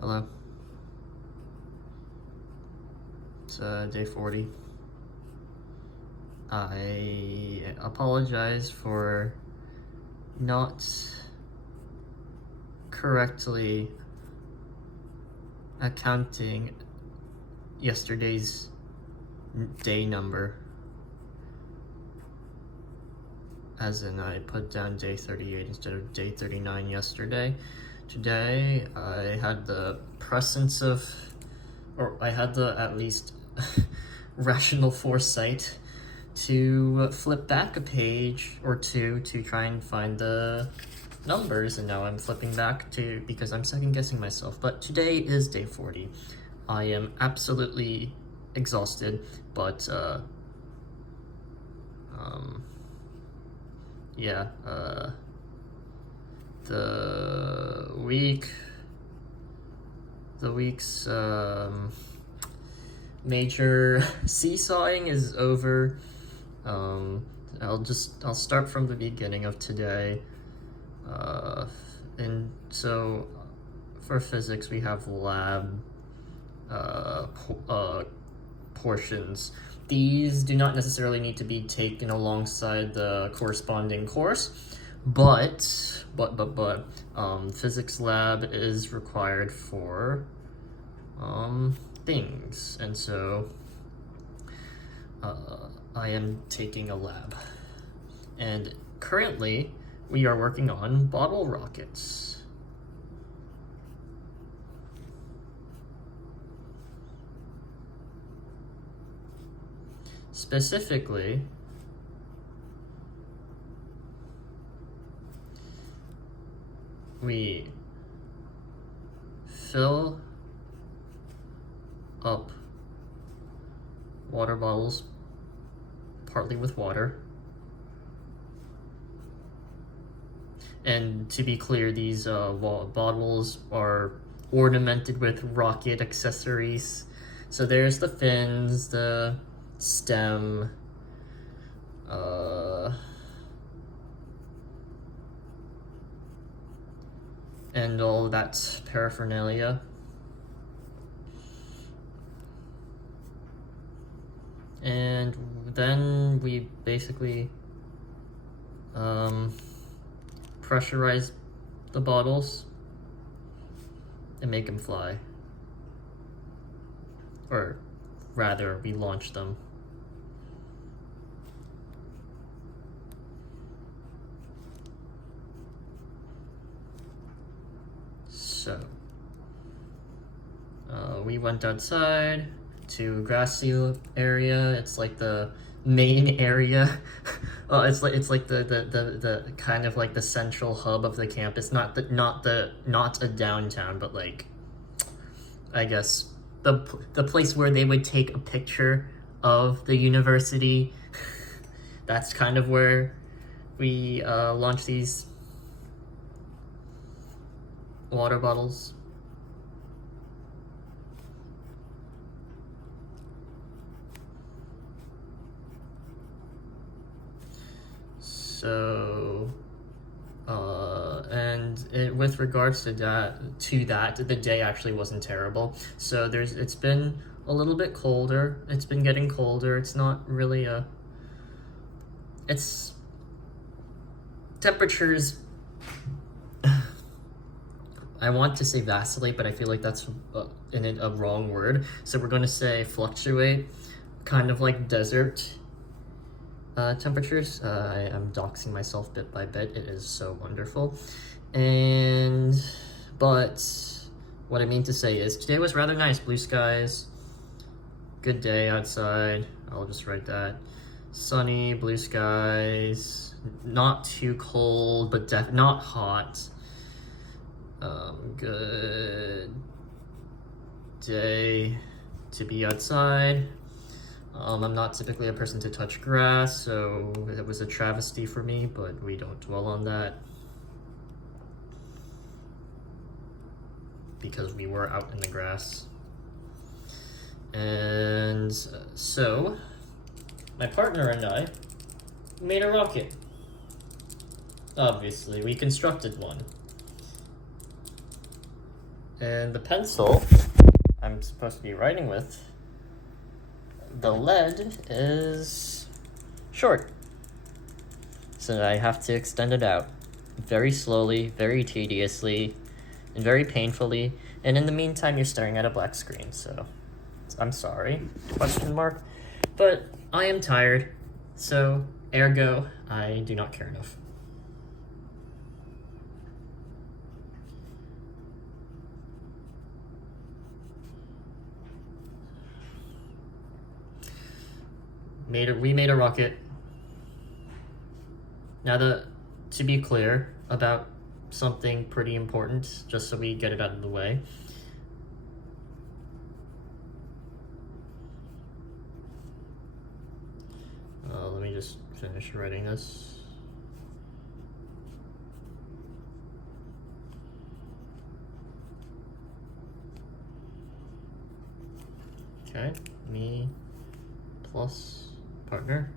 Hello. It's day 40. I apologize for not correctly accounting yesterday's day number. As in, I put down day 38 instead of day 39 yesterday. Today, I had the presence of, or I had the at least rational foresight to flip back a page or two to try and find the numbers, and now I'm flipping back to because I'm second guessing myself. But today is day 40. I am absolutely exhausted, but yeah, the week's major seesawing is over. I'll start from the beginning of today. And so for physics, we have lab portions. These do not necessarily need to be taken alongside the corresponding course, but physics lab is required for things, and so I am taking a lab, and currently we are working on bottle rockets. Specifically, we fill up water bottles partly with water. And to be clear, these bottles are ornamented with rocket accessories. So there's the fins, the stem, and all that paraphernalia. And then we basically pressurize the bottles and make them fly. Or rather, we launch them. So, we went outside to a grassy area. It's like the main area. It's like the kind of like the central hub of the campus. Not a downtown, but like, I guess the place where they would take a picture of the university. That's kind of where we launch these water bottles. So, with regards to that, the day actually wasn't terrible. So it's been a little bit colder. It's been getting colder. It's not really it's temperatures. I want to say vacillate, but I feel like that's a wrong word. So we're going to say fluctuate, kind of like desert temperatures. I am doxing myself bit by bit. It is so wonderful. But what I mean to say is today was rather nice. Blue skies, good day outside. I'll just write that. Sunny, blue skies, not too cold, but not hot. Good day to be outside. I'm not typically a person to touch grass, so it was a travesty for me, but we don't dwell on that. Because we were out in the grass. And so, my partner and I made a rocket. Obviously, we constructed one. And the pencil I'm supposed to be writing with, the lead is short. So I have to extend it out very slowly, very tediously, and very painfully. And in the meantime, you're staring at a black screen, so I'm sorry, question mark. But I am tired, so ergo, I do not care enough. We made a rocket. Now, to be clear about something pretty important, just so we get it out of the way. Let me just finish writing this. Okay, me plus partner.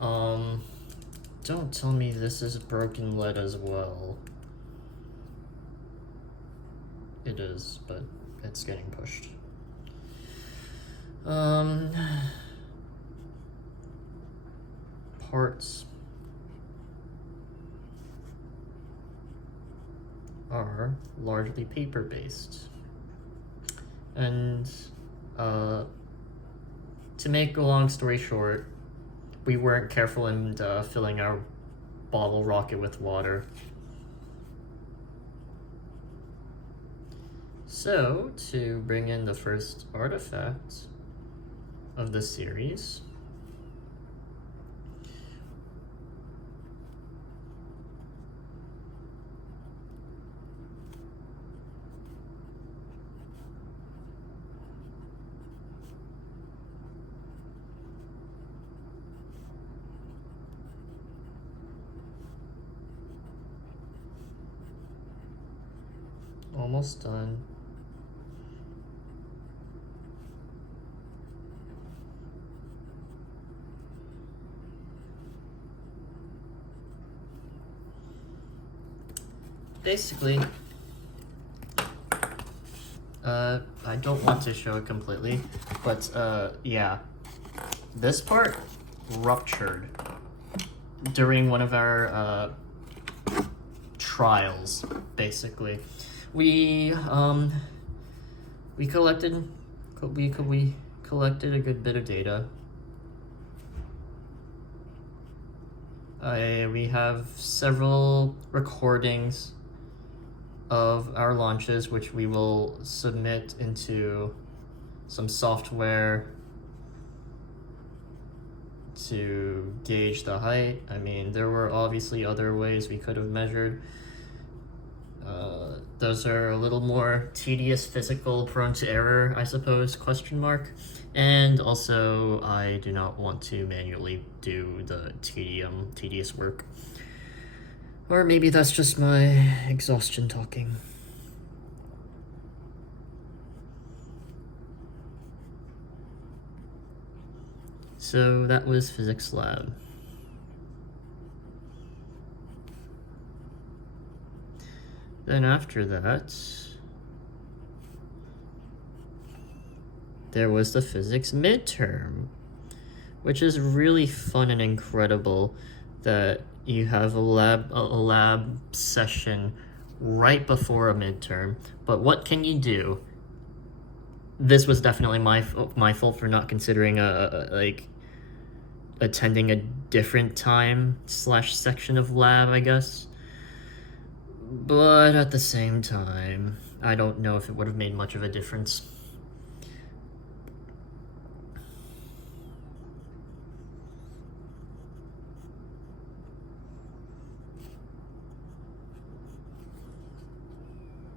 Don't tell me this is broken lead as well. It is, but it's getting pushed. Parts are largely paper-based. And to make a long story short, we weren't careful in filling our bottle rocket with water. So, to bring in the first artifact of the series, almost done. Basically, I don't want to show it completely, but yeah, this part ruptured during one of our trials. Basically, we collected a good bit of data. We have several recordings of our launches, which we will submit into some software to gauge the height. I mean, there were obviously other ways we could have measured. Those are a little more tedious, physical, prone to error, I suppose, question mark. And also, I do not want to manually do the tedious work. Or maybe that's just my exhaustion talking. So that was physics lab. Then after that, there was the physics midterm, which is really fun and incredible that you have a lab session right before a midterm. But what can you do? This was definitely my fault for not considering attending a different time / section of lab, I guess. But at the same time, I don't know if it would have made much of a difference.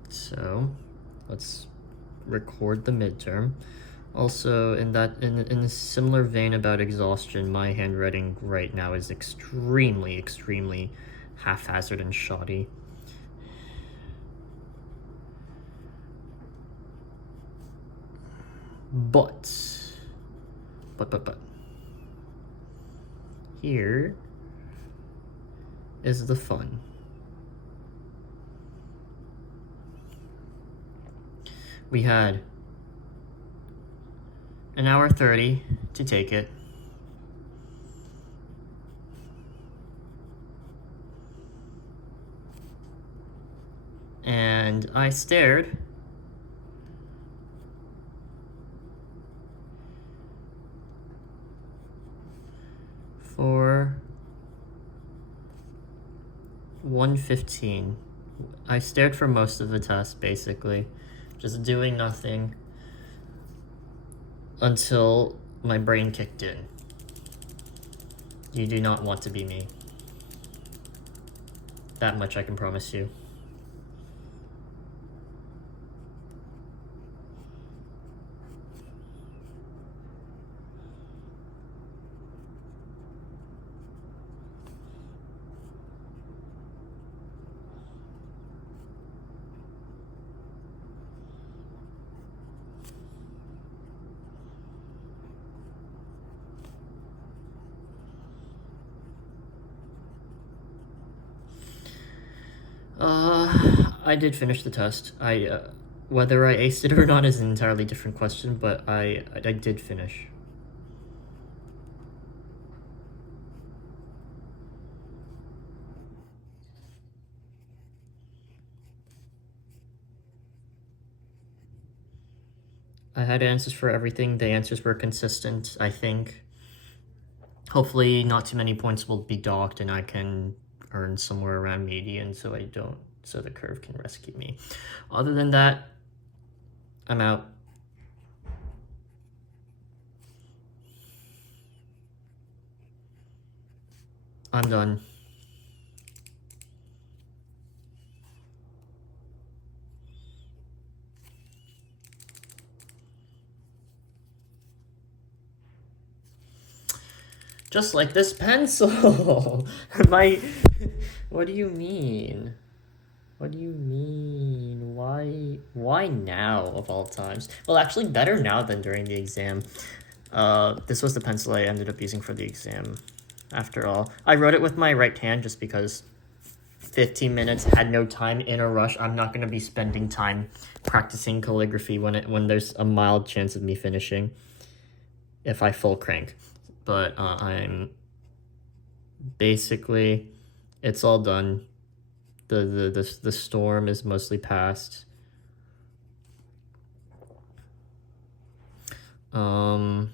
So, let's record the midterm. Also, in a similar vein about exhaustion, my handwriting right now is extremely haphazard and shoddy. But here is the fun. We had an hour 30 to take it. And I stared for 1:15. I stared for most of the test, basically, just doing nothing until my brain kicked in. You do not want to be me. That much I can promise you. I did finish the test. Whether I aced it or not is an entirely different question, but I did finish. I had answers for everything. The answers were consistent, I think. Hopefully not too many points will be docked and I can earn somewhere around median so the curve can rescue me. Other than that, I'm out. I'm done. Just like this pencil. What do you mean? What do you mean? Why now of all times? Well, actually better now than during the exam. This was the pencil I ended up using for the exam. After all, I wrote it with my right hand just because 15 minutes, had no time, in a rush. I'm not going to be spending time practicing calligraphy when there's a mild chance of me finishing if I full crank. But I'm basically, it's all done. The storm is mostly past. And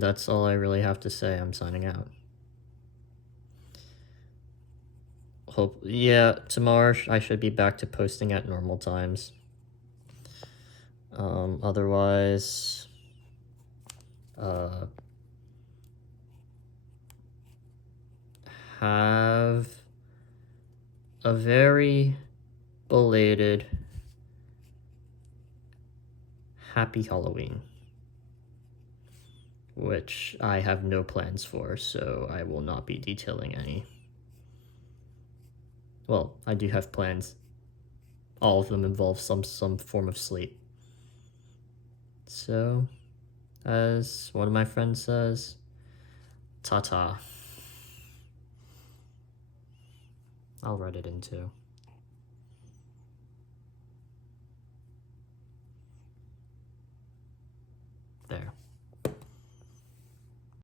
that's all I really have to say. I'm signing out. Tomorrow I should be back to posting at normal times. Otherwise, have a very belated Happy Halloween, which I have no plans for, so I will not be detailing any. Well, I do have plans. All of them involve some form of sleep. So, as one of my friends says, ta-ta. I'll write it in too.